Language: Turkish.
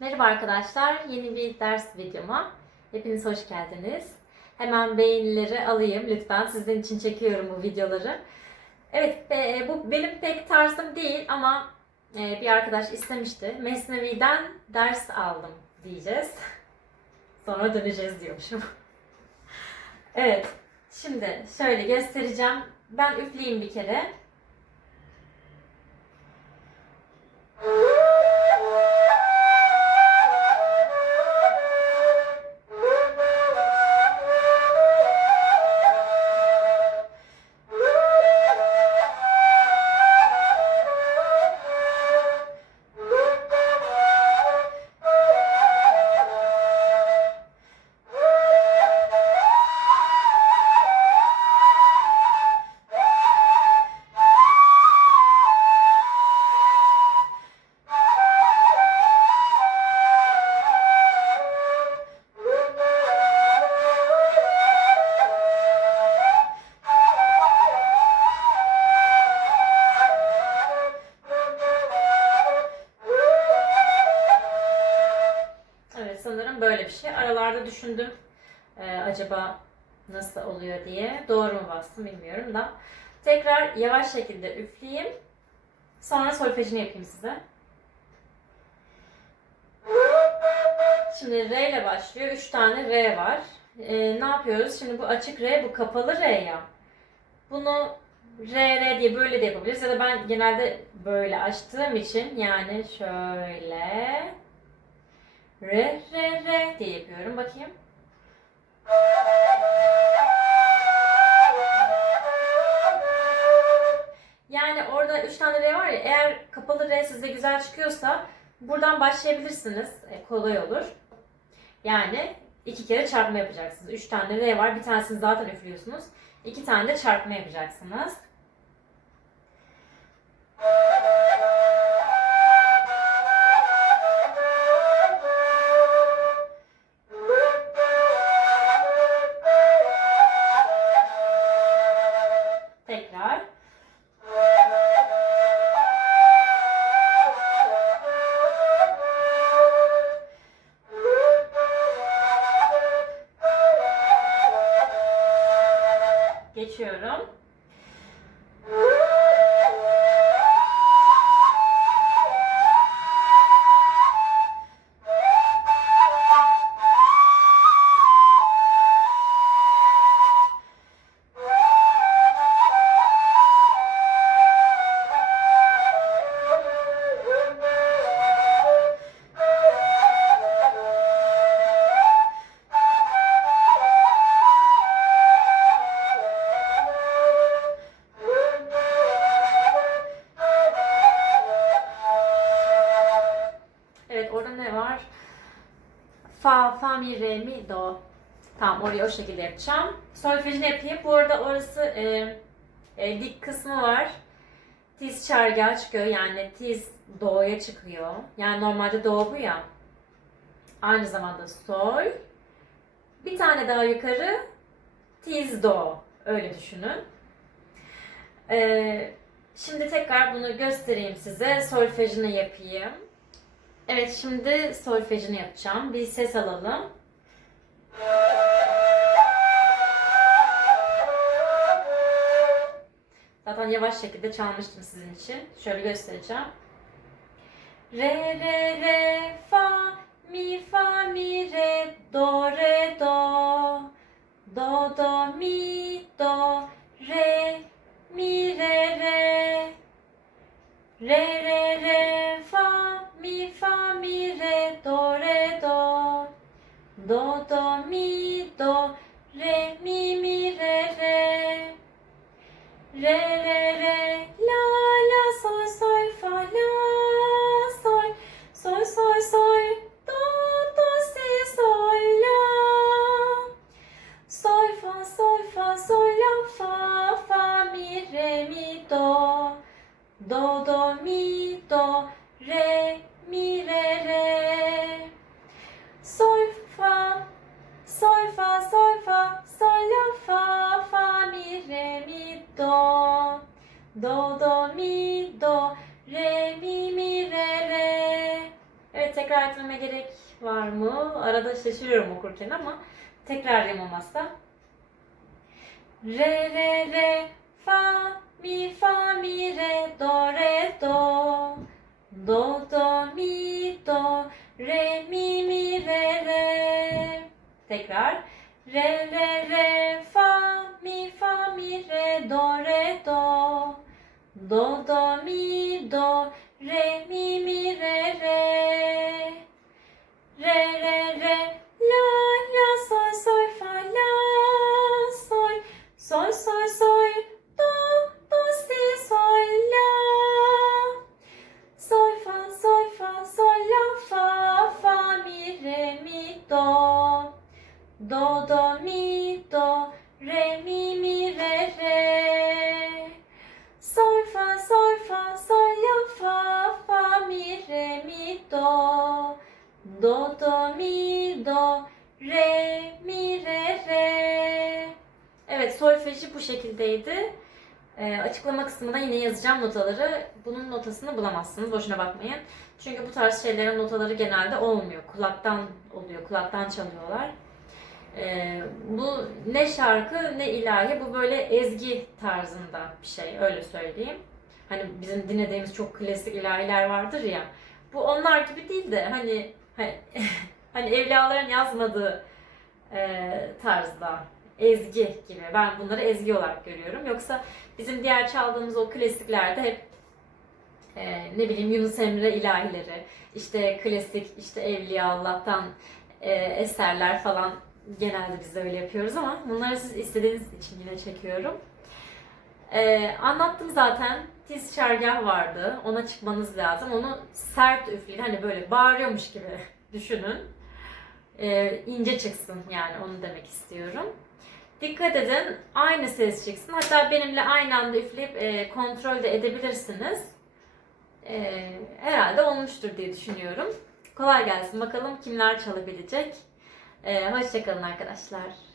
Merhaba arkadaşlar, yeni bir ders videoma. Hepiniz hoş geldiniz. Hemen beğenileri alayım lütfen. Sizin için çekiyorum bu videoları. Evet, be- bu benim pek tarzım değil ama e, bir arkadaş istemişti. Mesnevi'den ders aldım diyeceğiz. Sonra döneceğiz diyormuşum. evet, şimdi şöyle göstereceğim. Ben üfleyeyim bir kere. Bir şey. Aralarda düşündüm e, acaba nasıl oluyor diye. Doğru mu bastım bilmiyorum da. Tekrar yavaş şekilde üfleyeyim. Sonra solfejini yapayım size. Şimdi R ile başlıyor. 3 tane R var. E, ne yapıyoruz? Şimdi bu açık R, bu kapalı R ya. Bunu R, R diye böyle de yapabiliriz. Ya da ben genelde böyle açtığım için yani şöyle Re, re, re diye yapıyorum. Bakayım. Yani orada 3 tane re var ya eğer kapalı re sizde güzel çıkıyorsa buradan başlayabilirsiniz. E, kolay olur. Yani iki kere çarpma yapacaksınız. 3 tane re var. Bir tanesini zaten üflüyorsunuz. İki tane de çarpma yapacaksınız. Geçiyorum. Orada ne var? Fa, fa, mi, re, mi, do. Tamam orayı o şekilde yapacağım. Solfejini yapayım. Bu arada orası e, e, dik kısmı var. Tiz çargıya çıkıyor. Yani tiz do'ya çıkıyor. Yani normalde do bu ya. Aynı zamanda sol. Bir tane daha yukarı tiz do. Öyle düşünün. E, şimdi tekrar bunu göstereyim size. Solfejini yapayım. Evet şimdi solfejini yapacağım. Bir ses alalım. Zaten yavaş şekilde çalmıştım sizin için. Şöyle göstereceğim. Re re re fa mi fa mi re do re do do do mi do re re re la la sol sol fa la sol. Sol sol sol do do si sol la. Sol fa sol fa sol la fa fa mi re mi do. Do, do, mi, do, re, mi, re, re. Sol, fa, sol, do do do mi do re mi mi re re Evet tekrar etmeme gerek var mı? Arada şaşırıyorum okurken ama tekrar yapamazsa. Re re re fa mi fa mi re do re do do do mi do re mi mi re re tekrar re re re fa re do re do. Do do mi do re mi mi re re do do mi do re mi re re Evet solfeji bu şekildeydi. Ee, açıklama kısmında yine yazacağım notaları. Bunun notasını bulamazsınız. Boşuna bakmayın. Çünkü bu tarz şeylerin notaları genelde olmuyor. Kulaktan oluyor. Kulaktan çalıyorlar. Ee, bu ne şarkı ne ilahi. Bu böyle ezgi tarzında bir şey. Öyle söyleyeyim. Hani bizim dinlediğimiz çok klasik ilahiler vardır ya. Bu onlar gibi değil de hani hani, hani evliyaların yazmadığı e, tarzda ezgi gibi. Ben bunları ezgi olarak görüyorum. Yoksa bizim diğer çaldığımız o klasiklerde hep e, ne bileyim Yunus Emre ilahileri, işte klasik işte Evliya Allah'tan e, eserler falan genelde biz de öyle yapıyoruz ama bunları siz istediğiniz için yine çekiyorum. E, anlattım zaten. Tiz şergah vardı. Ona çıkmanız lazım. Onu sert üfleyin. Hani böyle bağırıyormuş gibi düşünün. E, ince çıksın yani onu demek istiyorum. Dikkat edin aynı ses çıksın. Hatta benimle aynı anda üfleyip e, kontrol de edebilirsiniz. E, herhalde olmuştur diye düşünüyorum. Kolay gelsin. Bakalım kimler çalabilecek. E, hoşçakalın arkadaşlar.